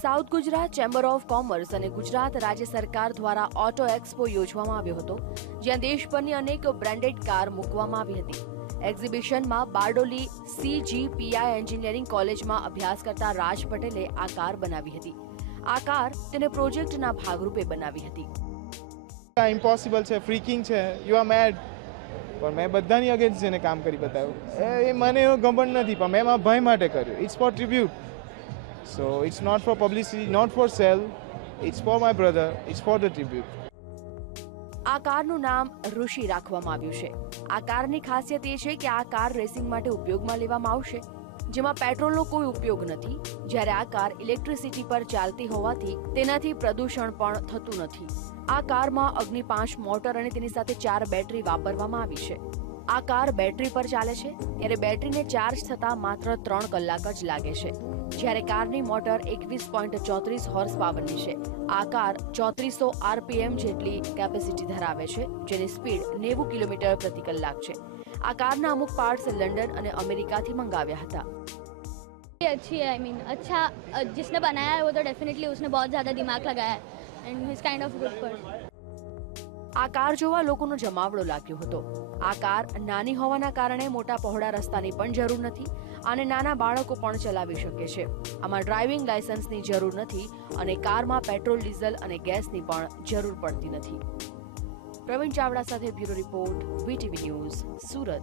South Gujarat chamber of commerce અને ગુજરાત રાજ્ય સરકાર દ્વારા ઓટો એક્સપો યોજવામાં આવ્યો હતો, જ્યાં દેશભરની અનેક બ્રાન્ડેડ કાર મૂકવામાં આવી હતી. એક્ઝિબિશનમાં બારડોલી સીજીપીઆઈ એન્જિનિયરિંગ કોલેજમાં અભ્યાસ કરતા રાજ પટેલે આ કાર બનાવી હતી. આ કાર તેને પ્રોજેક્ટના ભાગરૂપે બનાવી હતી. ઇમ્પોસિબલ છે ફ્રીકિંગ છે યુ આર મેડ પણ મેં બધાની અગેન્સ્ટ જેને કામ કરી બતાવ્યું. એ મને એવો ગમન નથી, પણ મેં મારા ભાઈ માટે કર્યું. It's for tribute so it's not for publicity not for sale It's for my brother It's for the tribute. આ કારનું નામ ઋષિ રાખવામાં આવ્યું છે. આ કારની ખાસિયત એ છે કે આ કાર રેસિંગ માટે ઉપયોગમાં લેવામાં આવશે. જેમાં પેટ્રોલનો કોઈ ઉપયોગ નથી. જ્યારે આ કાર ઇલેક્ટ્રિસિટી પર ચાલતી હોવાથી તેનાથી પ્રદૂષણ પણ થતું નથી. આ કારમાં અગ્નિ પાંચ મોટર અને તેની સાથે ચાર બેટરી વાપરવામાં આવી છે. આ કાર બેટરી પર ચાલે છે ત્યારે બેટરીને ચાર્જ થતા માત્ર ત્રણ કલાક જ લાગે છે જ્યારે કારની મોટર એકવીસ પોઈન્ટ ચોત્રીસ હોર્સ પાવરની છે આ કાર ચોત્રીસો આરપીએમ જેટલી કેપેસિટી ધરાવે છે જેની સ્પીડ નેવું કિલોમીટર પ્રતિ કલાક છે આ કારના અમુક પાર્ટ્સ લંડન અને અમેરિકાથી મંગાવ્યા હતા ये अच्छी है आई मीन अच्छा अ, जिसने बनाया है वो तो डेफिनेटली उसने बहुत ज़्यादा दिमाग लगाया है and his kind of good person આ કાર જોવા લોકોનો જમાવડો લાગ્યો હતો. આ કાર નાની હોવાના કારણે મોટા પહોળા રસ્તાની પણ જરૂર નથી અને નાના બાળકો પણ ચલાવી શકે છે. આમાં ડ્રાઇવિંગ લાયસન્સની જરૂર નથી અને કારમાં પેટ્રોલ, ડીઝલ અને ગેસની પણ જરૂર પડતી નથી. પ્રવીણ ચાવડા સાથે bureau report, VTV news, Surat.